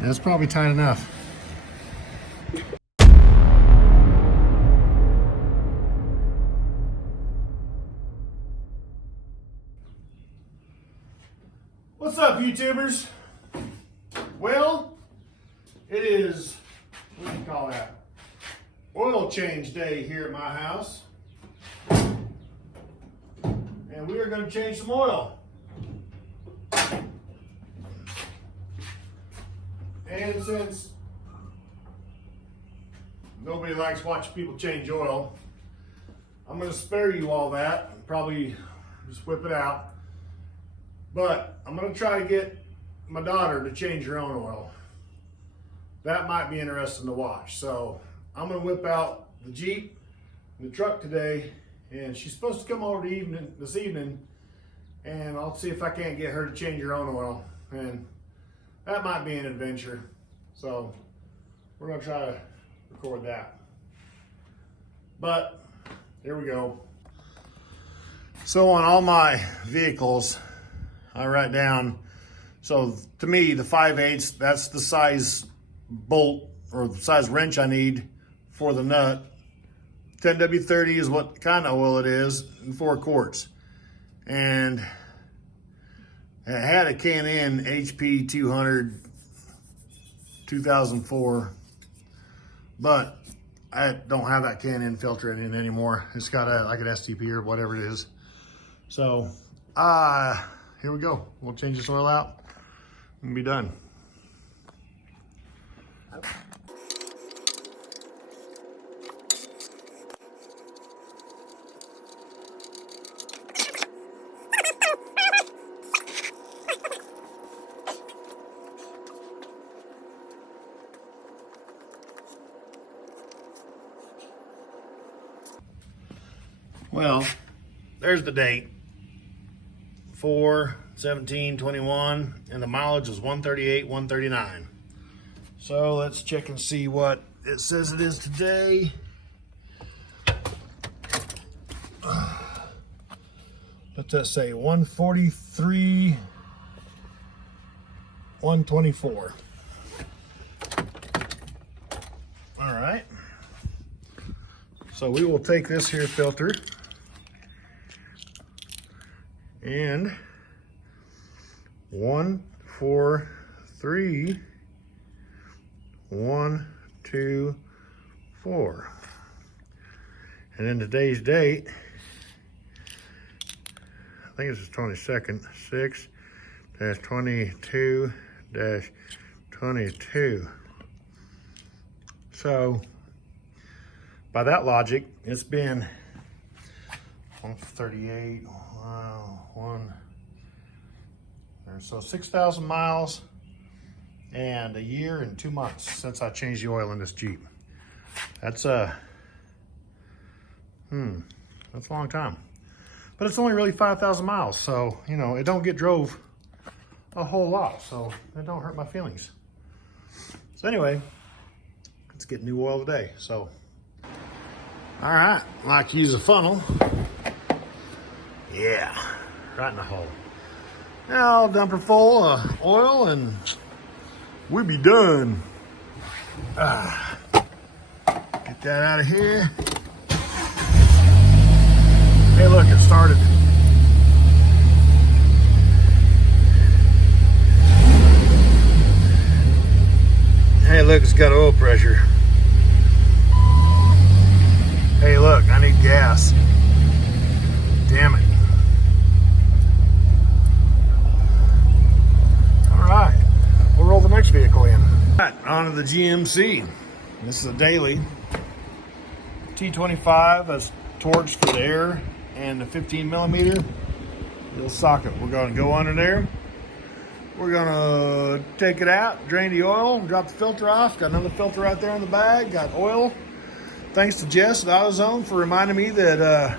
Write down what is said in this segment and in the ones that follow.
That's probably tight enough. What's up, YouTubers? Well, it is, what do you call that? Oil change day here at my house. And we are going to change some oil. And since nobody likes watching people change oil, I'm going to spare you all that and probably just whip it out. But I'm going to try to get my daughter to change her own oil. That might be interesting to watch. So I'm going to whip out the Jeep and the truck today, and she's supposed to come over this evening, and I'll see if I can't get her to change her own oil. And that might be an adventure. So we're going to try to record that. But here we go. So on all my vehicles, I write down, so to me, the 5/8, that's the size bolt or the size wrench I need for the nut. 10W30 is what kind of oil it is, and 4 quarts. And it had a K&N HP 200 2004, but I don't have that K&N filter in it anymore. It's got like an STP or whatever it is. So here we go. We'll change this oil out and be done. Well, there's the date, 4/17/21, and the mileage is 138, 139. So let's check and see what it says it is today. What's that say? 143, 124. All right. So we will take this here filter and 1, 4, 3, 1, 2, 4. And then today's date, I think it's the 22nd, 6-22-22. So by that logic, it's been 138, so 6,000 miles and a year and 2 months since I changed the oil in this Jeep. That's that's a long time. But it's only really 5,000 miles, so you know, it don't get drove a whole lot, so it don't hurt my feelings. So anyway, let's get new oil today. So all right, I like to use a funnel. Yeah, right in the hole. Now, dumper full of oil and we'll be done. Get that out of here. Hey, look, it started. Hey, look, it's got oil pressure. Hey, look, I need gas. Damn it. All right, we'll roll the next vehicle in. All right, on to the GMC. This is a daily. T25 has torques for the air and the 15mm little socket. We're gonna go under there. We're gonna take it out, drain the oil, drop the filter off. Got another filter right there in the bag, got oil. Thanks to Jess at AutoZone for reminding me that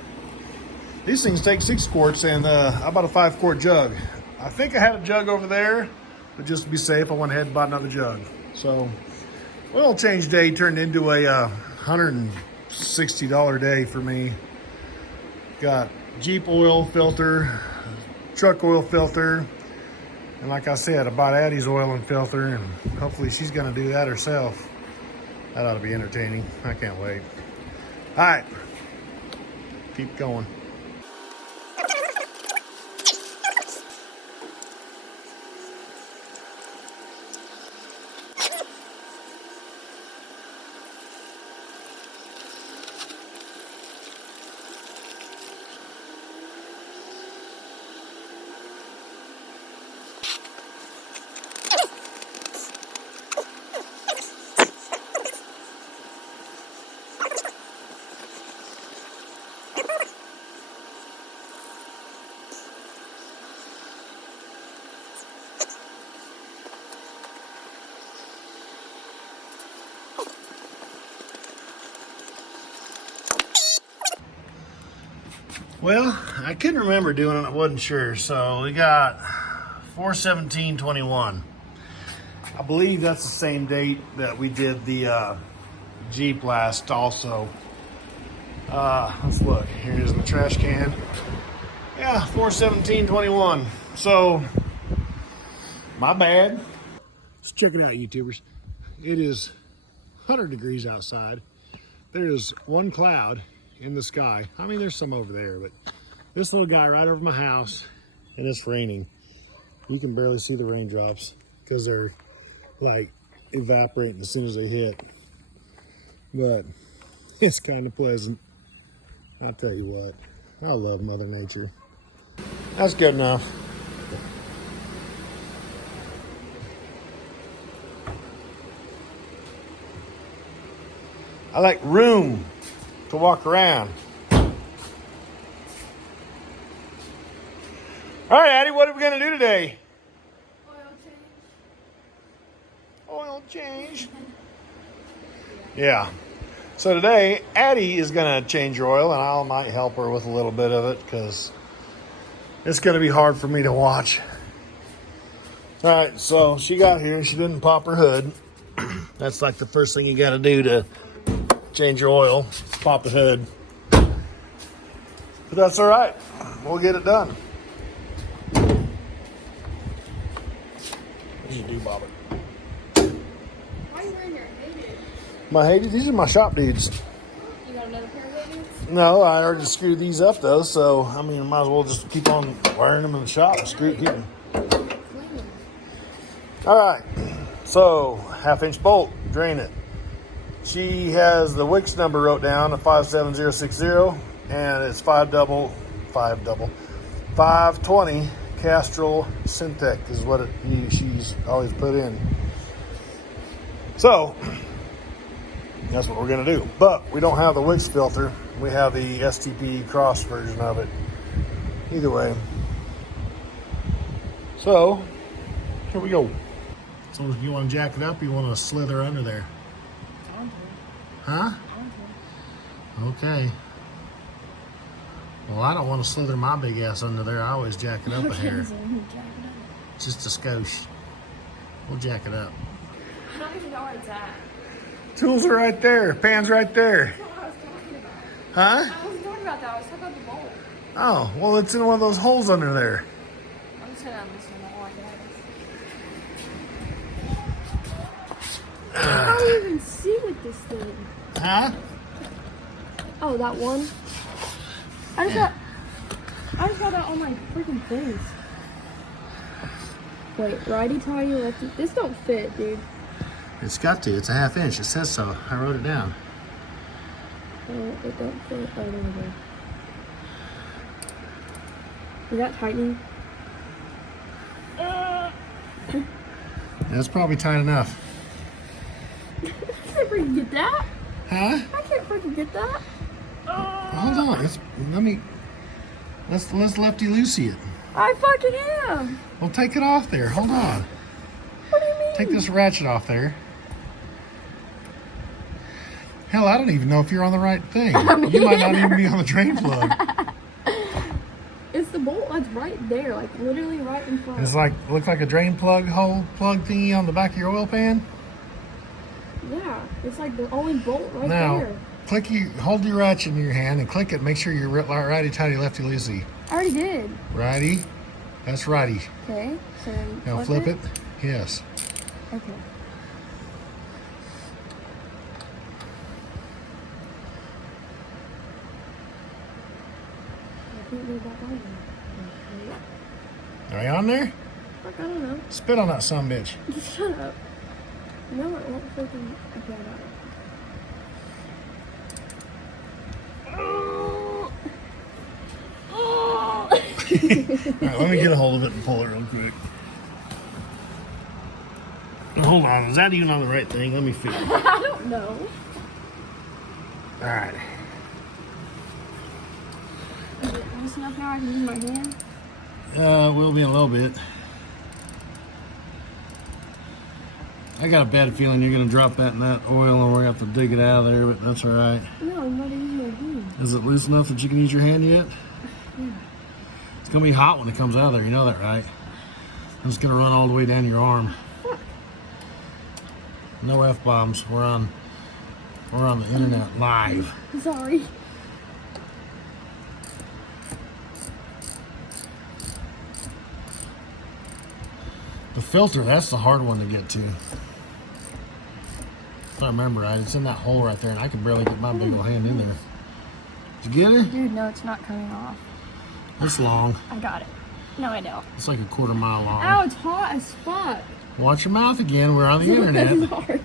these things take 6 quarts, and I bought a 5-quart jug. I think I had a jug over there, but just to be safe, I went ahead and bought another jug. So, oil change day turned into a $160 day for me. Got Jeep oil filter, truck oil filter, And like I said, I bought Addie's oil and filter, and hopefully she's gonna do that herself. That ought to be entertaining. I can't wait. All right, keep going. Well, I couldn't remember doing it. I wasn't sure. So we got 4/17/21. I believe that's the same date that we did the Jeep last also. Let's look. Here's the trash can. Yeah, 4/17/21. So, my bad. Let's check it out, YouTubers. It is 100 degrees outside. There is one cloud in the sky. I mean, there's some over there, but this little guy right over my house, and it's raining. You can barely see the raindrops because they're like evaporating as soon as they hit. But it's kind of pleasant. I'll tell you what, I love Mother Nature. That's good enough. I like room to walk around. All right, Addie, what are we gonna do today? Oil change. Yeah. So today, Addie is gonna change your oil, and I might help her with a little bit of it because it's gonna be hard for me to watch. All right, so she got here. She didn't pop her hood. That's like the first thing you got to do to change your oil. Pop the hood. But that's all right. We'll get it done. What do you do, Bobby? Why are you wearing your Hades? My Hades? These are my shop dudes. You got another pair of Hades? No, I already screwed these up though, so I mean, I might as well just keep on wearing them in the shop and keep them. All right, so 1/2-inch bolt, drain it. She has the Wix number wrote down, a 57060, and it's 520 Castrol Syntec is what she's always put in. So that's what we're gonna do. But we don't have the Wix filter. We have the STP Cross version of it. Either way. So here we go. So you want to jack it up or you want to slither under there? Huh? Okay. Well, I don't want to slither my big ass under there. I always jack it up a hair. Just a skosh. We'll jack it up. I don't even know where it's at. Tools are right there. Pan's right there. That's not what I was talking about. Huh? I wasn't talking about that. I was talking about the bowl. Oh, well, it's in one of those holes under there. I'm just gonna this one. I don't like it. I don't even see with this thing. Huh? Oh, that one. I just got that on my freaking face. Wait, righty tighty, lefty. This don't fit, dude. It's got to. It's a 1/2 inch. It says so. I wrote it down. Oh, it don't fit. Oh, there we go. Is that tightening? That's probably tight enough. I can't freaking get that. Huh? I can't freaking get that. Hold on. Let's lefty loosey it. I fucking am. Well, take it off there. Hold on. What do you mean? Take this ratchet off there. Hell, I don't even know if you're on the right thing. You might not even be on the drain plug. It's the bolt that's right there, like literally right in front. It's like, look like a drain plug hole plug thingy on the back of your oil pan. Yeah, it's like the only bolt right Now, there. hold your ratchet in your hand and click it. Make sure you're righty tighty, lefty loosey. I already did. Righty That's righty. Okay, so then Now flip it. Yes. Okay. I think we're back on there. Are you on there? Fuck, I don't know. Spit on that sumbitch. Shut up. No, it won't freaking. Okay, I got it. Alright, let me get a hold of it and pull it real quick. Hold on, is that even on the right thing? Let me feel it. I don't know. Alright. Is it loose enough now I can use my hand? Will be in a little bit. I got a bad feeling you're gonna drop that in that oil and we're gonna have to dig it out of there, but that's alright. No, I'm not using my hand. Is it loose enough that you can use your hand yet? Yeah. It's gonna be hot when it comes out of there, you know that, right? It's gonna run all the way down your arm. No F-bombs. We're on the internet live. Sorry. The filter, that's the hard one to get to. If I remember right, it's in that hole right there, and I can barely get my big old hand in there. Did you get it? Dude, no, it's not coming off. It's long. I got it. No, I don't. It's like a quarter mile long. Ow, it's hot as fuck. Watch your mouth again. We're on the internet. Sorry.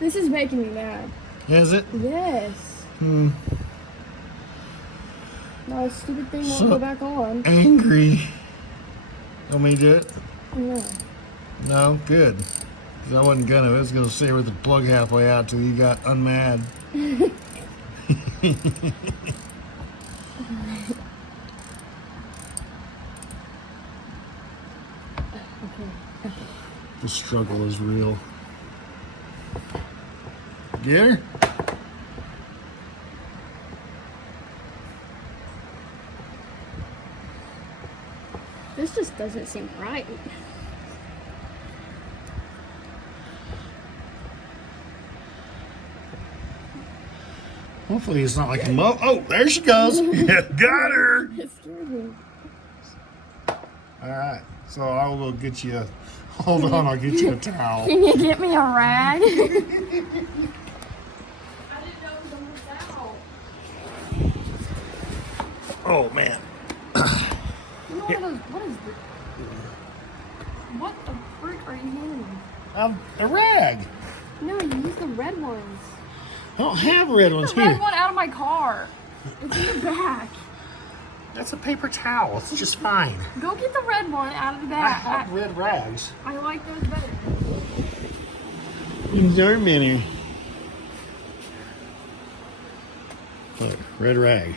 This is making me mad. Is it? Yes. Hmm. No, stupid thing won't So- go back on. Angry. Want me to do it? No. No? Good. 'Cause I wasn't gonna. I was gonna stay with the plug halfway out till you got unmad. The struggle is real. Get her? This just doesn't seem right. Hopefully it's not like a mo. Oh, there she goes. Yeah, got her. It scared me. All right. So I will go get you. Hold on, I'll get you a towel. Can you get me a rag? I didn't know it was almost out. Oh man. You know what is this? What the frick are you handing? A rag. No, you use the red ones. I don't have red ones Get the red here. one out of my car. It's in the back. That's a paper towel. It's just fine. Go get the red one out of the I back. have red rags. I like those better. They're many. Look, red rag.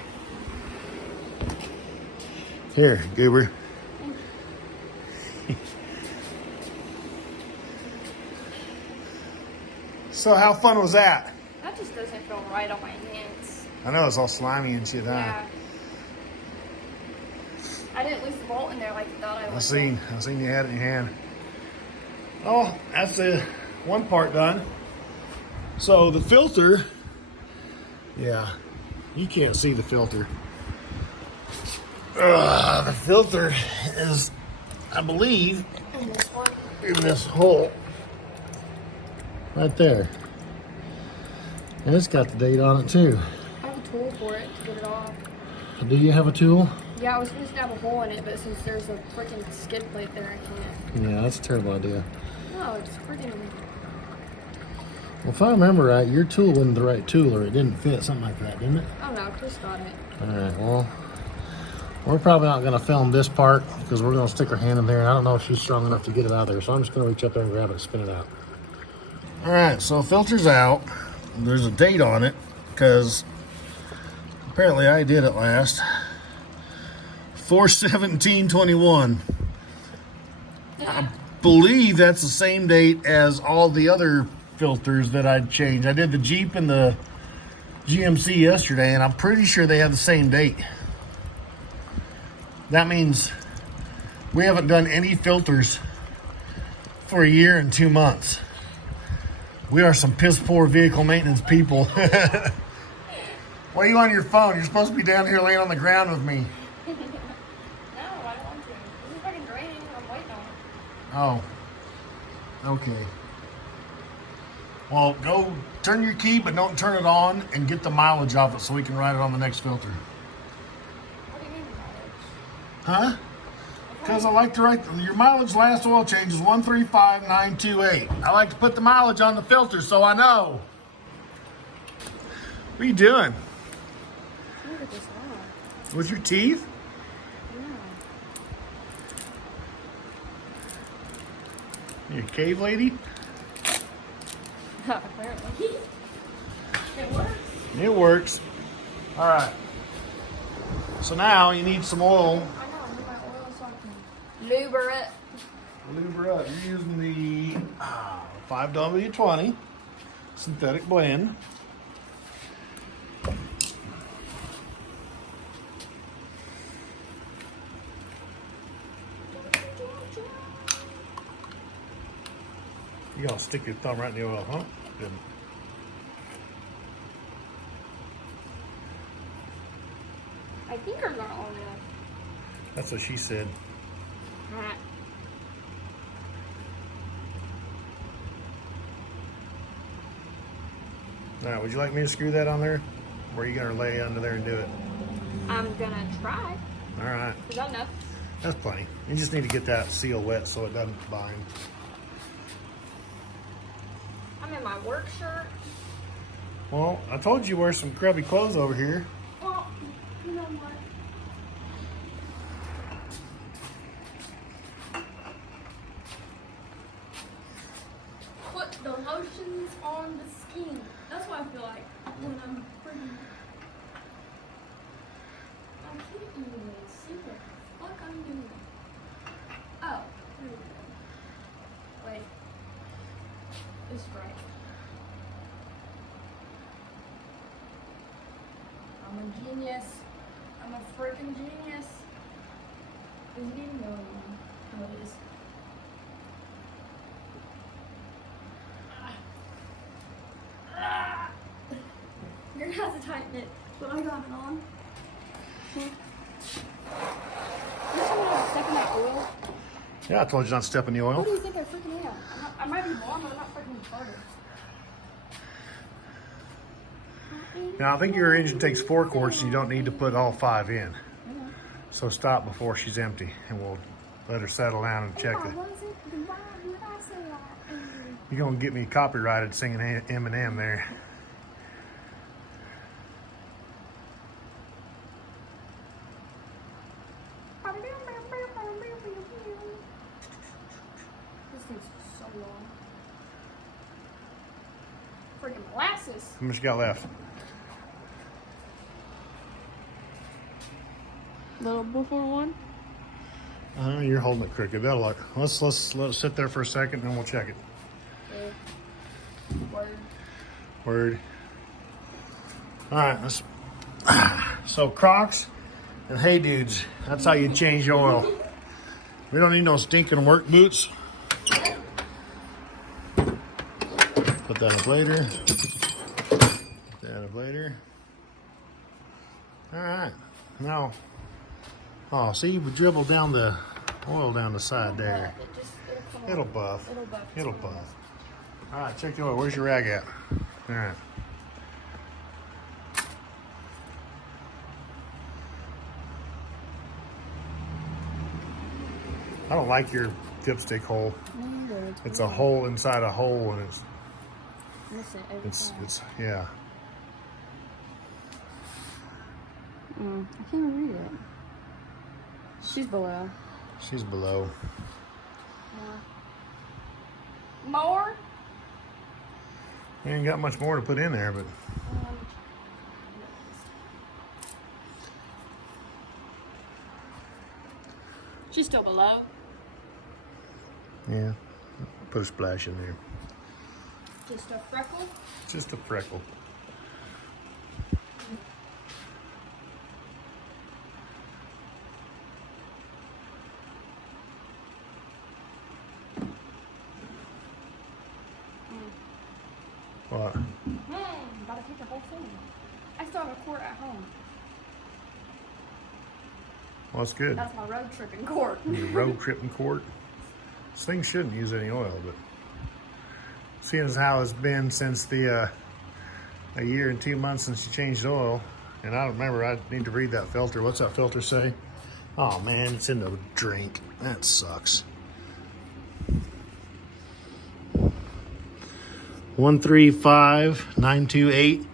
Here, goober. So how fun was that? That just doesn't feel right on my hands. I know it's all slimy and shit, huh? Yeah. I didn't lose the bolt in there like you thought I would. I seen you had it in your hand. Oh, that's the one part done. So the filter, yeah, you can't see the filter. The filter is, I believe, And this one. in this hole right there. And it's got the date on it too. I have a tool for it to get it off. Do you have a tool? Yeah, I was supposed to have a hole in it, but since there's a freaking skid plate there, I can't. Yeah, that's a terrible idea. No, it's freaking. Well, if I remember right, your tool wasn't the right tool, or it didn't fit, something like that, didn't it? Oh no, Chris got it. All right, well, we're probably not going to film this part because we're going to stick her hand in there, and I don't know if she's strong enough to get it out of there, so I'm just going to reach up there and grab it and spin it out. All right, so filter's out. There's a date on it because apparently I did it last. 4/17/21. I believe that's the same date as all the other filters that I'd changed. I did the Jeep and the GMC yesterday, and I'm pretty sure they have the same date. That means we haven't done any filters for a year and 2 months. We are some piss poor vehicle maintenance people. Why are you on your phone? You're supposed to be down here laying on the ground with me. No, I don't want to. This is fucking draining. I'm waiting on it. Oh. Okay. Well, go turn your key, but don't turn it on, and get the mileage off it so we can ride it on the next filter. What do you mean mileage? Huh? Because I like to write, your mileage last oil change is 135,928. I like to put the mileage on the filter so I know. What are you doing? Look at this off. With your teeth? Yeah. You a cave lady? Apparently. It works. It works. All right. So now you need some oil. I know. I need my oil so I can lube it. Lube her up. You're using the 5W20 synthetic blend. You gotta stick your thumb right in the oil, huh? Good. My fingers aren't long enough. That's what she said. Alright. All right, would you like me to screw that on there? Or are you gonna lay under there and do it? I'm gonna try. All right, Is that enough? that's plenty. You just need to get that seal wet so it doesn't bind. I'm in my work shirt. Well, I told you wear some grubby clothes over here. Well, you know what? Put the lotions on the skin. That's what I feel like when I'm freaking. I can't even see what the fuck I'm doing. Oh, here we go. Wait. It's right. I'm a genius. I'm a freaking genius. Is it even going on? No, it is. You're gonna have to tighten it, but I got it on. You told me to step in that oil. Yeah, I told you not to step in the What oil. do you think I freaking am? I might be blonde, but I'm not freaking retarded. Now, I think your engine takes 4 quarts, so you don't need to put all 5 in. So stop before she's empty, and we'll let her settle down and check it. You're gonna get me copyrighted singing Eminem there. This thing's so long. Freaking molasses. How much you got left? Little before one. You're holding it crooked. That'll look. Let's let it sit there for a second, and then we'll check it. Word. Word. All right. Let's. So Crocs and Hey Dudes. That's how you change your oil. We don't need no stinking work boots. Put that up later. Put that up later. All right. Now. Oh, see, we dribble down the oil down the side there. It'll buff. It'll buff. All right, check the oil. Where's your rag at? All right. I don't like your dipstick hole. It's a hole inside a hole, and it's yeah. I can't even read it. She's below. She's below. More? We ain't got much more to put in there, but She's still below. yeah, put a splash in there. Just a freckle. Just a freckle. What? Gotta take the whole thing. I still have a quart at home. Well, that's good. That's my road tripping quart. Your road tripping quart. This thing shouldn't use any oil, but seeing as how it's been since the a year and 2 months since you changed oil, and I don't remember. I need to read that filter. What's that filter say? Oh man, it's in the drink. That sucks. 135928.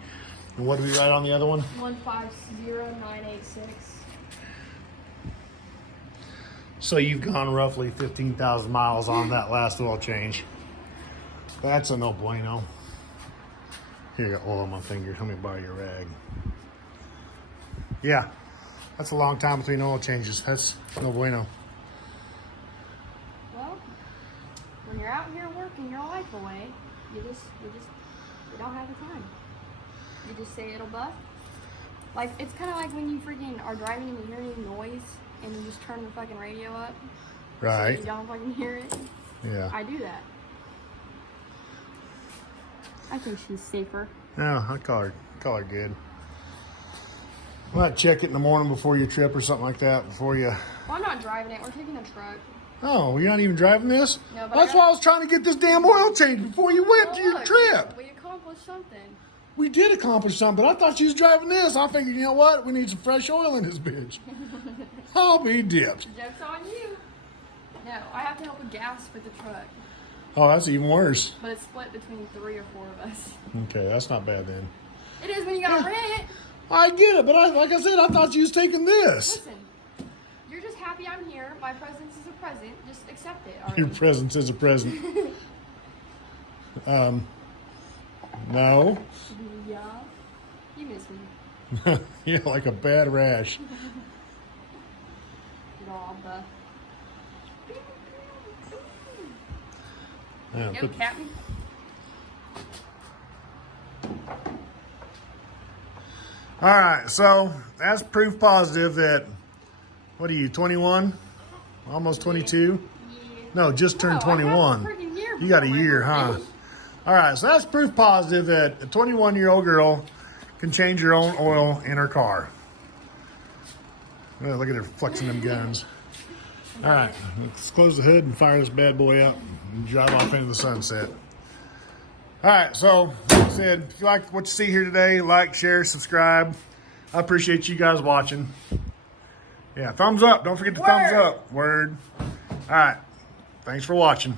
And what do we write on the other one? 150986. So you've gone roughly 15,000 miles on that last oil change. That's a no bueno. Here, I got oil on my finger. Let me borrow your rag. Yeah, that's a long time between oil changes. That's no bueno. Well, when you're out here working your life away, you don't have the time. You just say it'll buff. Like, it's kind of like when you freaking are driving and you hear any noise and you just turn the fucking radio up. Right. So you don't fucking hear it. Yeah. I do that. I think she's safer. Yeah, I call her good. I might check it in the morning before you trip or something like that. Before you. Well, I'm not driving it. We're taking a truck. Oh, you're not even driving this? No, but That's why I was trying to get this damn oil change before you went to your Look, trip. We accomplished something. We did accomplish something, but I thought you was driving this. I figured, you know what? We need some fresh oil in this bitch. I'll be dipped. Joke's on you. No, I have to help with gas with the truck. Oh, that's even worse. But it's split between 3 or 4 of us. Okay, that's not bad then. It is when you gotta rent it. I get it, but like I said, I thought you was taking this. Listen, you're just happy I'm here. My presence is a present. Just accept it. Your Already. presence is a present. No. Yeah. You miss me. Yeah, like a bad rash. Rob. Yeah, Yo, put- Captain. All right, so that's proof positive that, what are you, 21? Almost 22? Yeah. No, just turned No, I have a 21. freaking year You got a before my year, huh? birthday. All right, so that's proof positive that a 21-year-old girl can change her own oil in her car. Well, look at her flexing them guns. All right, let's close the hood and fire this bad boy up and drive off into the sunset. All right, so like I said, if you like what you see here today, like, share, subscribe. I appreciate you guys watching. Yeah, thumbs up. Don't forget to thumbs Word. up. Word. All right, thanks for watching.